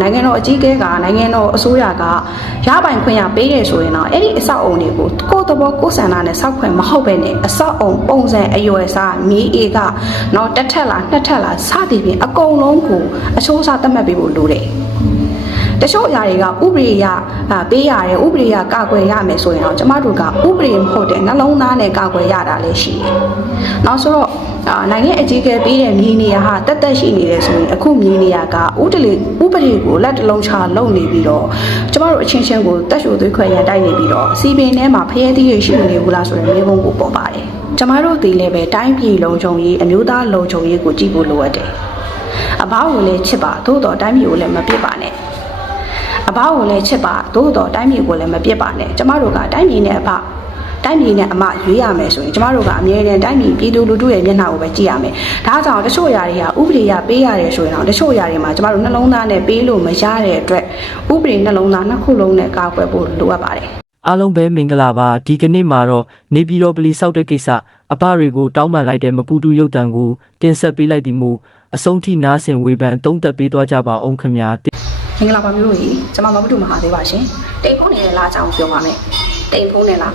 နိုင်ငံတော်အကြီးအကဲကနိုင်ငံတော်အစိုးရကရပိုင်ခွင့်ရပေးတယ်ဆိုရင်တော့အဲ့ဒီအဆောက်အုံတွေကိုကိုယ့်သဘောကိုယ်ဆန္ဒနဲ့စောက်ခွင့်မဟုတ်ပဲနဲ့အဆောက်အုံပုံစံအရွယ်စားမြေအေကနော်တစ်ထက်လားနှစ်ထက်လားစသည်ဖြင့်အကုန်လုံးကိုအချိုးအစားသတ်မှတ်ပေးဖို့လိုတယ် တချို့အရာတွေကဥပဒေအရအာပေးရတယ်ဥပဒေအရကာကွယ်ရမယ်ဆိုရင်တော့ကျမတို့ကဥပဒေမဟုတ်တဲ့နှလုံးသားနဲ့ကာကွယ်ရတာလည်းရှိတယ်။နောက်ဆိုတော့အာနိုင်ငံအကြီးအကဲပေးတဲ့မြေနေရာဟာတက်တက်ရှိနေတယ်ဆိုရင်အခုမြေနေရာကဥတလေဥပဒေကိုလက်တလုံးချလုံနေပြီးတော့ကျမတို့အချင်းချင်းကိုတက်ရှိုသွေးခွဲရန်တိုက်နေပြီးတော့စီပင်ထဲမှာဖျဲသီးရရှိနေဘူးလားဆိုတဲ့မေးခွန်းကိုပေါ်ပါတယ်။ကျမတို့ဒီလည်းပဲတိုင်းပြည်လုံခြုံရေးအမျိုးသားလုံခြုံရေးကိုကြည့်ဖို့လိုအပ်တယ်။အဘောက်ကိုလည်းချစ်ပါသို့တော်တိုင်းပြည်ကိုလည်းမပြစ်ပါနဲ့။ အဘောက်ကိုလည်းချစ်ပါသို့တော်တိုင်းပြည်ကိုလည်းမပြစ်ပါနဲ့ကျမတို့ကတိုင်းပြည်နဲ့အဘတိုင်းပြည်နဲ့အမရွေးရမယ်ဆိုရင်ကျမတို့ကအမြဲတမ်းတိုင်းပြည်ပြည်သူလူထုရဲ့မျက်နှာကိုပဲကြည့်ရမယ်။ဒါကြောင့်တချို့ຢာတွေကဥပဒေရပေးရတယ်ဆိုရင်တော့တချို့ຢာတွေမှာကျမတို့နှလုံးသားနဲ့ပေးလို့မရတဲ့အတွက်ဥပဒေနှလုံးသားနှစ်ခုလုံးနဲ့ကာကွယ်ဖို့လိုအပ်ပါတယ်။အားလုံးပဲမင်္ဂလာပါဒီကနေ့မှာတော့နေပြည်တော်ပလီဆောက်တဲ့ကိစ္စအပတွေကိုတောင်းပန်လိုက်တဲ့မပူတူရုပ်တံကိုတင်ဆက်ပေးလိုက်သည်မို့အဆုံးထိနားဆင်ဝေဖန်တုံးသက်ပေးသွားကြပါအောင်ခင်ဗျာ မင်္ဂလာပါမျိုးကြီးကျွန်မမဘုဒ္ဓမဟာသေးပါရှင်တိမ်ဖုန်းနဲ့လားအကြောင်းပြောပါမယ်တိမ်ဖုန်းနဲ့လား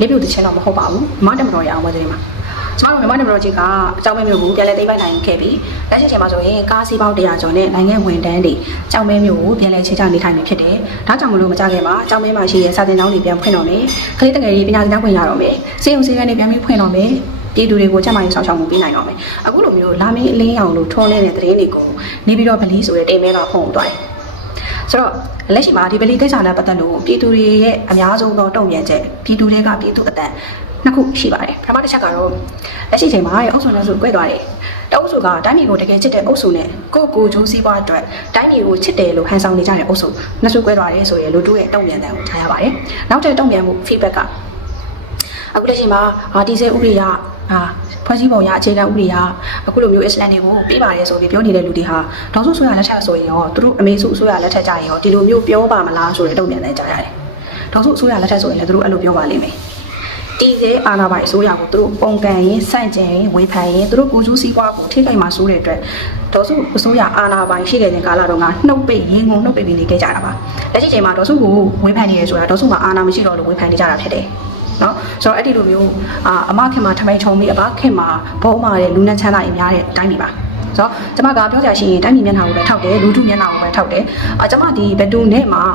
လေးပြုတ်တစ်ချက်တော့မဟုတ်ပါဘူးမတမတော်ရအောင်ပဲဒီမှာကျွန်တော်တို့မြန်မာတမတော်ကြီးကအကြောင်းမဲမျိုးကိုပြန်လည်သိမ်းပိုက်နိုင်ခဲ့ပြီးလက်ရှိချိန်မှာဆိုရင်ကားစီးပေါင်း100ကျော်နဲ့နိုင်ငံဝန်တန်းတွေအကြောင်းမဲမျိုးကိုပြန်လည်ချင်းချနေထိုင်နေဖြစ်တယ်ဒါကြောင့်မလို့မကြခင်မှာအကြောင်းမဲမှာရှိတဲ့စာသင်ကျောင်းတွေပြန်ဖွင့်တော့မယ်ခလေးတငယ်ကြီးပညာသင်ကျောင်းဖွင့်ရတော့မယ်စေုံစည်းကမ်းတွေပြန်ပြီးဖွင့်တော့မယ်ပြည်သူတွေကိုချက်မှန်ဆောင်ရှောက်မှုပေးနိုင်တော့မယ်အခုလိုမျိုးလာမင်းအလင်းရောင်လို့ထွန်းနေတဲ့သတင်းတွေကိုနေပြီးတော့ဗလီဆိုတဲ့တိမ်မဲတော့ဖုံသွားတယ် ဆိုတော့လက်ရှိမှာဒီဗလီကိစ္စနဲ့ပတ်သက်လို့ပြည်သူတွေရဲ့အများဆုံးသောတုံ့ပြန်ချက်ပြည်သူတွေကပြည်သူအတန်နှစ်ခုရှိပါတယ်ပထမတစ်ချက်ကတော့လက်ရှိချိန်မှာအုပ်စုနဲ့စု꿰သွားတယ်တအုပ်စုကတိုင်းပြည်ကိုတကယ်ချစ်တဲ့အုပ်စုနဲ့ကိုယ့်ကိုယ်ကျိုးစည်းပွားအတွက်တိုင်းပြည်ကိုချစ်တယ်လို့ဟန်ဆောင်နေကြတဲ့အုပ်စုနှစ်စု꿰သွားတယ်ဆိုရင်လူတို့ရဲ့တုံ့ပြန်တဲ့ကိုကြားရပါတယ်နောက်ထပ်တုံ့ပြန်မှု feedback ကအခုလက်ရှိမှာအာဒီဇယ်ဥပဒေရ အာဖွဲ့စည်းပုံရအခြေခံဥပဒေရအခုလိုမျိုးအစ္စလမ်တွေကိုပေးပါတယ်ဆိုပြီးပြောနေတဲ့လူတွေဟာဒေါက်စုဆိုရလက်ထက်ဆိုရင်ရောသူတို့အမေစုဆိုရလက်ထက်ကြရင်ရောဒီလိုမျိုးပြောပါမလားဆိုတဲ့တုံ့ပြန်တဲ့ကြားရတယ်ဒေါက်စုဆိုရလက်ထက်ဆိုရင်လည်းသူတို့အဲ့လိုပြောပါလိမ့်မယ်တီးစေအာနာပိုင်အစိုးရကိုသူတို့ပုံကန်ရင်စန့်ကျင်ရင်ဝေဖန်ရင်သူတို့ကိုကျူးစည်းပွားကိုထိခိုက်မှာဆိုတဲ့အတွက်ဒေါက်စုအစိုးရအာနာပိုင်ရှိခဲ့တဲ့ကာလတုန်းကနှုတ်ပိတ်ရင်ကုန်နှုတ်ပိတ်ပြီးနေခဲ့ကြတာပါလက်ရှိချိန်မှာဒေါက်စုကိုဝေဖန်နေရဆိုတာဒေါက်စုမှာအာနာမရှိတော့လို့ဝေဖန်နေကြတာဖြစ်တယ် နော်ဆိုတော့အဲ့ဒီလိုမျိုးအာအမခင်မှာထမိန်ချုံပြီးအဘခင်မှာဘုံမာတဲ့လူနဲ့ချမ်းသာရေးများတဲ့အတိုင်းပြီပါဆိုတော့ကျမကပြောကြရှိရင်တိုင်းပြည်မျက်နှာကိုပဲထောက်တယ်လူထုမျက်နှာကိုပဲထောက်တယ်အာကျမဒီဘဒူနဲ့မှာအာ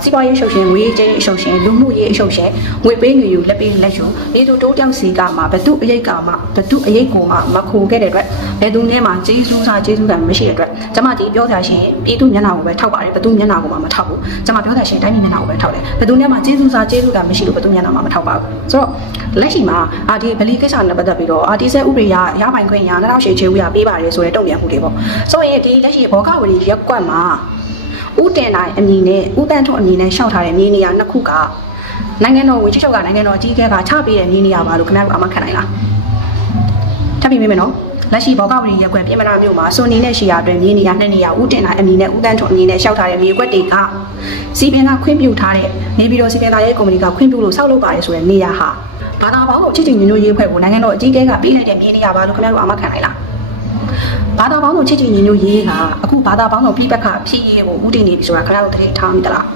စီးပွားရေးရှုပ်ရှင်ငွေကြေးအရှုပ်ရှင်လူမှုရေးအရှုပ်ရှင်ငွေပေးငွေယူလက်ပေးလက်ယူပြည်သူတိုးတောင်စီကမှာဘသူအရေးကမှာဘသူအရေးကိုမှမခိုခဲ့တဲ့အတွက်ဘယ်သူနဲ့မှကျေးဇူးစားကျေးဇူးကံမရှိတဲ့အတွက်ကျမဒီပြောကြရှိရင်ပြည်သူမျက်နှာကိုပဲထောက်ပါတယ်ဘသူမျက်နှာကိုမှမထောက်ဘူးကျမပြောကြရှိရင်တိုင်းပြည်မျက်နှာကိုပဲထောက်တယ်ဘသူနဲ့မှကျေးဇူးစားကျေးဇူးကံမရှိလို့ဘသူမျက်နှာမှမထောက်ပါဘူးဆိုတော့လက်ရှိမှာအာဒီဗလီကိစ္စနဲ့ပတ်သက်ပြီးတော့အာဒီဆဲဥပဒေရရပိုင်ခွင့်ရနောက်ရှေချေဦးရပေးပါတယ်ဆိုတဲ့တုံ့ပြန်မှုတွေပေါ့ဆိုရင်ဒီလက်ရှိဘောကဝရီရက်ကွက်မှာ ဥတင်နိုင်အမည်နဲ့ဥတန်းထွန်းအမည်နဲ့ရှောက်ထားတဲ့မြေနေရာနှစ်ခုကနိုင်ငံတော်ဝင်ချချုပ်ကနိုင်ငံတော်အကြီးအကဲကချပေးတဲ့မြေနေရာပါလို့ခင်ဗျားတို့အမှတ်ခံနိုင်လားထပ်ပြီးမေးမယ်နော်လက်ရှိဘောကဝရီရက်ကွက်ပြည်မနာမြို့မှာစွန်နီနဲ့ရှီယာအတွင်းမြေနေရာနှစ်နေရာဥတင်နိုင်အမည်နဲ့ဥတန်းထွန်းအမည်နဲ့ရှောက်ထားတဲ့မြေကွက်တွေကစီပင်ကခွင့်ပြုထားတဲ့နေပြည်တော်စီပင်သားရဲ့ကုမ္ပဏီကခွင့်ပြုလို့ဆောက်လုပ်ပါတယ်ဆိုတဲ့နေရာဟာဘာသာပေါင်းတို့ချစ်ချင်ညညရေးဖွဲ့ကိုနိုင်ငံတော်အကြီးအကဲကပေးလိုက်တဲ့မြေနေရာပါလို့ခင်ဗျားတို့အမှတ်ခံနိုင်လား ဘာသာပေါင်းစုံချစ်ချစ်ညီညွတ်ရေးကအခုဘာသာပေါင်းစုံပြိပက္ခဖြစ်ရေးကိုဥတည်နေပြီဆိုတာခင်ဗျားတို့တတိထားမိသလား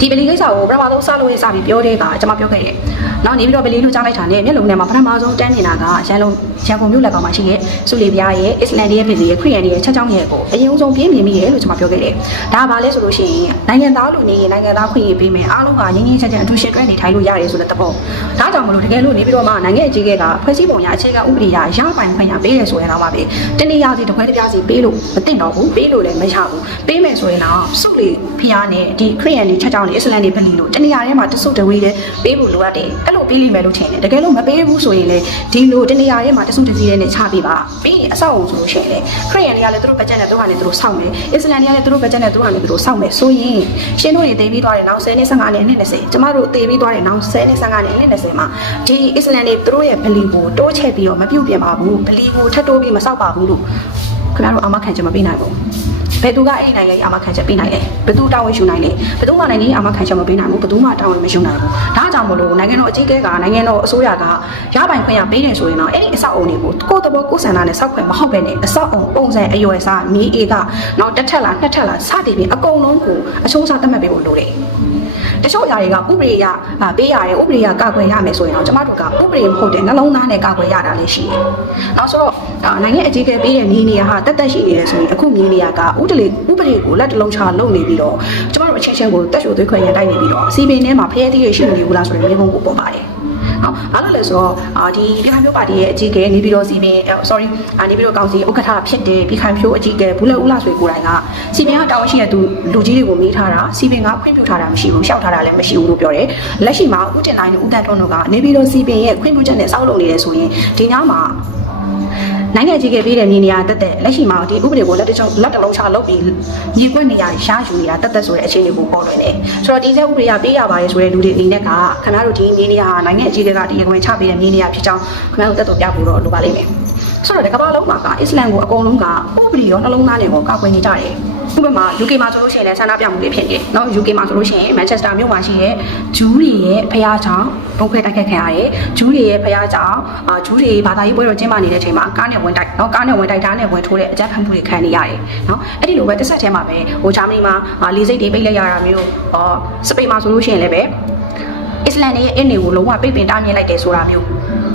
ဒီပလီကိစ္စကိုပထမဆုံးစလို့ရစပြီးပြောတဲ့ကကျွန်မပြောခဲ့တယ်။နောက်နေပြီးတော့ပလီလို့ကြားလိုက်တာနဲ့မျက်လုံးထဲမှာပထမဆုံးတန်းနေတာကရန်လုံးရန်ကုန်မြို့လက်ကောင်မှာရှိတဲ့စုလီပြားရဲ့အစ္စလမ်ရဲ့ပြည်ရဲ့ခရီးယန်ရဲ့ချက်ချောင်းရဲ့ကိုအရင်ဆုံးပြင်းမြင်မိတယ်လို့ကျွန်မပြောခဲ့တယ်။ဒါကဘာလဲဆိုလို့ရှိရင်နိုင်ငံသားလူနေရင်နိုင်ငံသားခွင့်ရပေးမယ်အားလုံးကငင်းငင်းချက်ချက်အထူးရှင်းတွဲနေထိုင်လို့ရတယ်ဆိုတဲ့သဘော။ဒါကြောင့်မလို့တကယ်လို့နေပြီးတော့မှနိုင်ငံအကြီးအကဲကဖွဲ့စည်းပုံရအခြေခံဥပဒေရရပိုင်ခွင့်ရပေးရဆိုရင်တော့မှပဲတနည်းအားဖြင့်တစ်ခွဲတစ်ပြားစီပေးလို့မသိတော့ဘူးပေးလို့လည်းမရဘူးပေးမယ်ဆိုရင်တော့စုလီ ဖျားနဲ့ဒီခရီးယန်တွေချက်ချောင်းတွေအစ္စလမ်တွေဗလီလို့တနည်းအားထဲမှာတဆုတဝေးတဲ့ပေးဖို့လိုအပ်တယ်အဲ့လိုပေးလိမ့်မယ်လို့ထင်တယ်တကယ်လို့မပေးဘူးဆိုရင်လေဒီလိုတနည်းအားထဲမှာတဆုတဝေးတဲ့နဲ့ချပေးပါပြီးရင်အဆောက်အုံဆိုလို့ရှိရင်လေခရီးယန်တွေကလည်းသူတို့ဘတ်ဂျက်နဲ့သူတို့ကလည်းသူတို့စောင့်မယ်အစ္စလမ်တွေကလည်းသူတို့ဘတ်ဂျက်နဲ့သူတို့ကလည်းသူတို့စောင့်မယ်ဆိုရင်ရှင်းတို့တွေတည်ပြီးသွားတယ်နောက်10နှစ်15နှစ်နှစ်20ကျမတို့တည်ပြီးသွားတယ်နောက်10နှစ်15နှစ်နှစ်20မှာဒီအစ္စလမ်တွေသူတို့ရဲ့ဗလီကိုတိုးချဲ့ပြီးတော့မပြုတ်ပြင်ပါဘူးဗလီကိုထပ်တိုးပြီးမဆောက်ပါဘူးလို့ခင်ဗျားတို့အာမခံချက်မပေးနိုင်ဘူး ဘယ်သူကအဲ့ဒီနိုင်ငံရဲ့အာမခံချက်ပေးနိုင်လဲဘယ်သူတာဝန်ယူနိုင်လဲဘယ်သူမှနိုင်ငံရဲ့အာမခံချက်မပေးနိုင်ဘူးဘယ်သူမှတာဝန်မယူနိုင်ဘူးဒါကြောင့်မလို့နိုင်ငံတော်အကြီးအကဲကနိုင်ငံတော်အစိုးရကရပိုင်ခွင့်ရပေးတယ်ဆိုရင်တော့အဲ့ဒီအဆောက်အုံတွေကိုကိုယ့်တဘောကိုယ်ဆန္ဒနဲ့စောက်ခွင့်မဟုတ်ပဲနဲ့အဆောက်အုံပုံစံအရွယ်အစားမြေအေကနောက်တစ်ထပ်လားနှစ်ထပ်လားစသည်ဖြင့်အကုန်လုံးကိုအချိုးစားသတ်မှတ်ပေးဖို့လိုတယ်တချို့ຢာတွေကဥပဒေရအာပေးရတယ်ဥပဒေရကာကွယ်ရမယ်ဆိုရင်တော့ကျမတို့ကဥပဒေမဟုတ်တဲ့နှလုံးသားနဲ့ကာကွယ်ရတာလည်းရှိတယ်။နောက်ဆိုတော့အာ နိုင်ငံအကြီးအကဲပေးတဲ့နေနေရာဟာတက်တက်ရှိနေတယ်ဆိုရင်အခုနေနေရာကဥပဒေဥပဒေကိုလက်တလုံးချလုပ်နေပြီးတော့ကျမတို့အချင်းချင်းကိုတက်ရှိုသွေးခွဲရတိုက်နေပြီးတော့စီပင်ထဲမှာဖျဲသီးရရှိမနေဘူးလားဆိုတဲ့မြေပုံကိုပေါ်ပါတယ်။ဟုတ်ဘာလို့လဲဆိုတော့အာဒီပြည်ခိုင်ဖြိုးပါတီရဲ့အကြီးအကဲနေပြည်တော်စီပင် sorry အာနေပြည်တော်ကောင်စီဥက္ကဋ္ဌဖြစ်တဲ့ပြည်ခိုင်ဖြိုးအကြီးအကဲဘူးလက်ဦးလာဆွေကိုယ်တိုင်ကစီပင်ကတာဝန်ရှိတဲ့သူလူကြီးတွေကိုမေးထားတာစီပင်ကခွင့်ပြုထားတာမရှိဘူးရှောက်ထားတာလည်းမရှိဘူးလို့ပြောတယ်လက်ရှိမှာဦးတင်နိုင်နဲ့ဦးတန်းထွန်းတို့ကနေပြည်တော်စီပင်ရဲ့ခွင့်ပြုချက်နဲ့စောက်လုပ်နေတယ်ဆိုရင်ဒီညမှာ နိုင်ငံကြီးကပေးတဲ့နေနေရာတက်တက်လက်ရှိမှာဒီဥပဒေကိုလက်တချုံလက်တလုံးချလုပ်ပြီးမြေကွက်နေရာရှားယူနေတာတက်တက်ဆိုတဲ့အခြေအနေကိုပေါ်လွင်တယ်ဆိုတော့ဒီဆက်ဥပဒေကပေးရပါတယ်ဆိုတဲ့လူတွေအနေနဲ့ကခင်ဗျားတို့ဒီနေနေရာနိုင်ငံအကြီးအကဲကတရားဝင်ချပေးတဲ့နေနေရာဖြစ်ကြောင်းခင်ဗျားတို့တက်တော်ပြဖို့တော့လိုပါလိမ့်မယ်ဆိုတော့ဒီကမ္ဘာလုံးမှာကအစ္စလမ်ကိုအကုန်လုံးကဥပဒေရောနှလုံးသားနဲ့ကိုကာကွယ်နေကြတယ် ဥပမာ UK မှာဆိုလို့ရှိရင်လည်းဆန္ဒပြမှုတွေဖြစ်နေတယ်။နော် UK မှာဆိုလို့ရှိရင် Manchester မြို့မှာရှိတဲ့ဂျူးတွေရဲ့ဖျားကြောင်ဘုံခွဲတိုက်ခတ်ခံရတယ်။ဂျူးတွေရဲ့ဖျားကြောင်အာဂျူးတွေဘာသာရေးပွဲတော်ကျင်းပနေတဲ့အချိန်မှာကားနဲ့ဝင်တိုက်နော်ကားနဲ့ဝင်တိုက်ဓာတ်နဲ့ဝင်ထိုးတဲ့အကြမ်းဖက်မှုတွေခံနေရတယ်။နော်အဲ့ဒီလိုပဲတစ်ဆက်တည်းမှာပဲဟိုဂျာမနီမှာအာလေစိတ်တွေပိတ်လိုက်ရတာမျိုးဟောစပိန်မှာဆိုလို့ရှိရင်လည်းပဲအစ္စလမ်ရဲ့အင်းတွေကိုလုံးဝပိတ်ပင်တားမြစ်လိုက်တယ်ဆိုတာမျိုး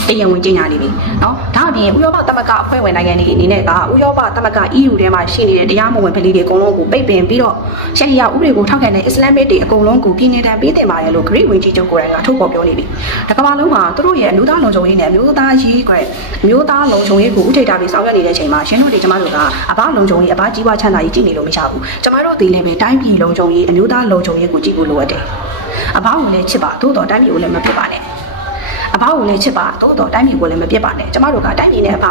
တရားဝင်ကြေညာနေပြီเนาะဒါအပြင်ဥရောပသမဂ္ဂအဖွဲ့ဝင်နိုင်ငံတွေအနေနဲ့ကဥရောပသမဂ္ဂ EU ထဲမှာရှိနေတဲ့တရားမဝင်ဗလီတွေအကုန်လုံးကိုပိတ်ပင်ပြီးတော့ရှရီယာဥပဒေကိုထောက်ခံတဲ့အစ္စလာမစ်တွေအကုန်လုံးကိုပြည်နေတာပေးတင်ပါတယ်လို့ Great ဝင်ကြီးချုပ်ကိုယ်တိုင်ကထုတ်ဖော်ပြောနေပြီ။ဒါကမ္ဘာလုံးမှာသူတို့ရဲ့အမျိုးသားလုံခြုံရေးနဲ့အမျိုးသားရေးကွယ်အမျိုးသားလုံခြုံရေးကိုဥထိပ်ထားပြီးဆောင်ရွက်နေတဲ့အချိန်မှာရှင်တို့တွေကျမတို့ကအဘလုံခြုံရေးအဘကြီးပွားချမ်းသာရေးကြည့်နေလို့မရဘူး။ကျမတို့ဒီလည်းပဲတိုင်းပြည်လုံခြုံရေးအမျိုးသားလုံခြုံရေးကိုကြည့်ဖို့လိုအပ်တယ်။အဘကိုလည်းချစ်ပါသို့တော်တိုင်းပြည်ကိုလည်းမပြစ်ပါနဲ့။ အဘကိုလည်းချစ်ပါသို့တော်တိုင်းပြည်ကိုလည်းမပြစ်ပါနဲ့ကျမတို့ကတိုင်းပြည်နဲ့အဘ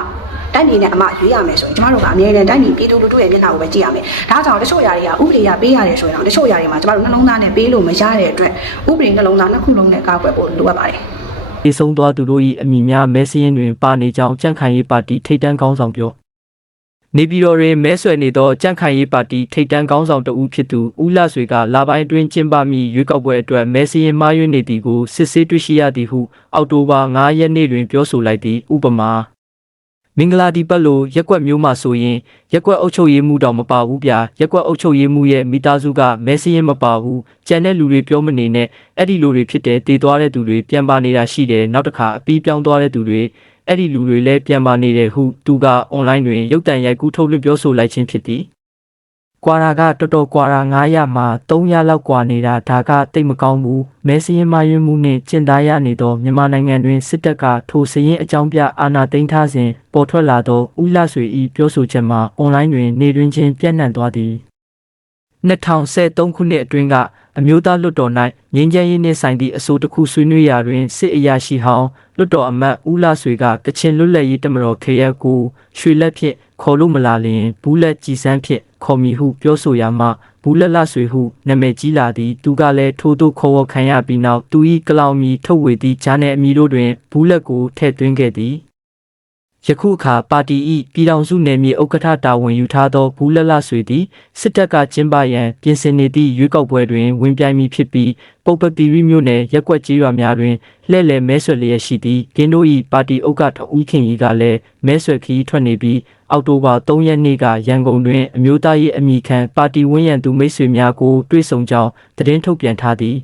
တိုင်းပြည်နဲ့အမရွေးရမယ်ဆိုရင်ကျမတို့ကအမြဲတမ်းတိုင်းပြည်ပြည်သူလူထုရဲ့မျက်နှာကိုပဲကြည့်ရမယ်။ဒါကြောင့်တချို့ຢာတွေကဥပဒေရပေးရတယ်ဆိုရင်တော့တချို့ຢာတွေမှာကျမတို့နှလုံးသားနဲ့ပေးလို့မရတဲ့အတွက်ဥပဒေနှလုံးသားနှစ်ခုလုံးနဲ့ကာကွယ်ဖို့လိုအပ်ပါတယ်။ေဆုံးသွားသူတို့၏အမိများမဲစင်းတွင်ပါနေကြောင်းကြန့်ခိုင်ရေးပါတီထိပ်တန်းခေါင်းဆောင်ပြော နေပြည်တော်တွင်မဲဆွယ်နေသောကြန့်ခိုင်ရေးပါတီထိပ်တန်းခေါင်းဆောင်တဦးဖြစ်သူဦးလဆွေကလာပိုင်းအတွင်းကျင်းပမည့်ရွေးကောက်ပွဲအတွက်မဲစင်းမှားယွင်းနေသည်ကိုစစ်ဆေးတွေ့ရှိရသည်ဟုအောက်တိုဘာ9ရက်နေ့တွင်ပြောဆိုလိုက်သည်ဥပမာမင်္ဂလာဒီပတ်လိုရက်ကွက်မျိုးမှဆိုရင်ရက်ကွက်အုပ်ချုပ်ရေးမှုတောင်မပါဘူးဗျာရက်ကွက်အုပ်ချုပ်ရေးမှုရဲ့မိသားစုကမဲစင်းမပါဘူးကြံတဲ့လူတွေပြောမနေနဲ့အဲ့ဒီလူတွေဖြစ်တဲ့တည်သွားတဲ့သူတွေပြန်ပါနေတာရှိတယ်နောက်တစ်ခါအပြီးပြောင်းသွားတဲ့သူတွေ အဲ့ဒီလူတွေလည်းပြန်ပါနေတယ်ဟုသူကအွန်လိုင်းတွင်ရုပ်တံရိုက်ကူးထုတ်လွှင့်ပြောဆိုလိုက်ခြင်းဖြစ်သည်ကွာရာကတော်တော်ကွာရာ900မှာ300လောက်ကွာနေတာဒါကတိတ်မကောင်းဘူးမဲစရင်မယွန်းမှုနှင့်ကျင်သားရနေသောမြန်မာနိုင်ငံတွင်စစ်တပ်ကထိုစရင်အကြောင်းပြအာဏာသိမ်းထားစဉ်ပေါ်ထွက်လာသောဥလဆွေ၏ပြောဆိုချက်မှာအွန်လိုင်းတွင်နေတွင်ချင်းပြန့်နှံ့သွားသည် 2013ခုနှစ်အတွင်းကအမျိုးသားလွှတ်တော်၌ငင်းချမ်းရေးနှင့်ဆိုင်သည့်အဆိုတစ်ခုဆွေးနွေးရာတွင်စစ်အရာရှိဟောင်းလွှတ်တော်အမတ်ဦးလာဆွေကကချင်လွတ်လပ်ရေးတမတော် KF ကိုရွှေလက်ဖြင့်ခေါ်လို့မလာလျင်ဘူးလက်ကြည်စမ်းဖြင့်ခေါ်မည်ဟုပြောဆိုရာမှဘူးလက်လဆွေဟုနာမည်ကြီးလာသည်သူကလည်းထိုးထိုးခေါ်ဝေါ်ခံရပြီးနောက်သူ၏ကလောင်မီထုတ်ဝေသည့်ဂျာနယ်အမီတို့တွင်ဘူးလက်ကိုထည့်သွင်းခဲ့သည် ယခုအခါပါတီ၏ပြည်ထောင်စုနယ်မြေဥက္ကဋ္ဌတာဝန်ယူထားသောဘူးလလဆွေသည်စစ်တပ်ကကျင်းပရန်ပြင်ဆင်နေသည့်ရွေးကောက်ပွဲတွင်ဝင်ပြိုင်မည်ဖြစ်ပြီးပုပ္ပပီရီမြို့နယ်ရက်ကွက်ကြီးရွာများတွင်လှည့်လည်မဲဆွယ်လျက်ရှိသည်ကင်းတို့၏ပါတီဥက္ကဋ္ဌဦးခင်ကြီးကလည်းမဲဆွယ်ခီးထွက်နေပြီးအောက်တိုဘာ3ရက်နေ့ကရန်ကုန်တွင်အမျိုးသားရေးအမိခံပါတီဝန်းရံသူမိတ်ဆွေများကိုတွေ့ဆုံကြောင်းသတင်းထုတ်ပြန်ထားသည်